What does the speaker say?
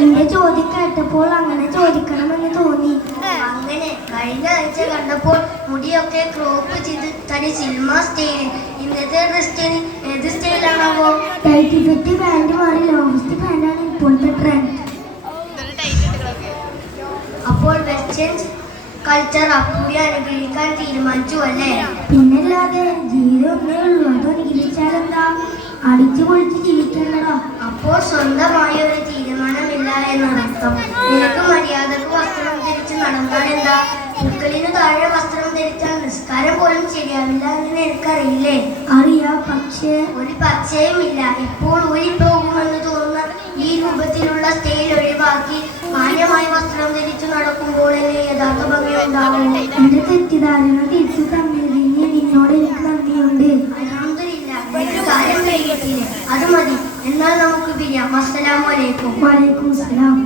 നിന്റെ ചോദ്യം കേട്ടപ്പോൾ അങ്ങനെ ചോദിക്കണമെന്ന് തോന്നി. അങ്ങനെ കഴിഞ്ഞ ആഴ്ച കണ്ടപ്പോൾ മുടിയൊക്കെ ക്രോപ്പ് ചെയ്ത് തനി സിനിമ സ്റ്റൈൽ. ഇന്നത്തെ സ്റ്റൈൽ ഏത് സ്റ്റൈലാണാവോ? ടൈറ്റ് ഫിറ്റ് പാന്റ് മാറി ലോവസ്റ്റ് പാന്റാണ് ഇപ്പോഴത്തെ ട്രെൻഡ്. അപ്പോൾ വെസ്റ്റേൺ കൾച്ചർ അപ്പൂരി അനുകരിക്കാൻ തീരുമാനിച്ചു അല്ലേ? പിന്നല്ലാതെ ജീവിതം ഒന്നേ ഉള്ളൂ, അത് അനുകരിച്ചാലെന്താ? അടിച്ചു പൊളിച്ച് ജീവിക്കണ്ടോ? അപ്പോൾ സ്വന്തമായ ഒരു തീരുമാനമില്ല എന്നർത്ഥം. നിനക്ക് മര്യാദക്ക് വസ്ത്രം ധരിച്ച് നടന്നാൽ എന്താ? പൂക്കളിന് താഴെ വസ്ത്രം ധരിച്ചാൽ നിസ്കാരം പോലും ശരിയാവില്ല എന്ന് എനിക്കറിയില്ലേ? അറിയാം, പക്ഷേ ഒരു പച്ചയുമില്ല. ഇപ്പോൾ ഊരിപ്പോകുമെന്ന് തോന്നുന്ന ഈ രൂപത്തിലുള്ള സ്റ്റൈൽ ഒഴിവാക്കി മാന്യമായ വസ്ത്രം ധരിച്ചു നടക്കുമ്പോൾ യഥാർത്ഥ ഭംഗി ഉണ്ടാവും. എന്റെ തെറ്റിദ്ധാരണ തിരിച്ചു തന്നതിന് നിന്നോട് എനിക്ക് നന്ദിയുണ്ട്. അൽഹംദുലില്ലാഹ്, കാര്യം കഴിഞ്ഞിട്ടില്ലേ? അത് മതി. എന്നാൽ നമുക്ക് പിരിയാം. അസ്സലാമു അലൈക്കും. വലൈക്കും സലാം.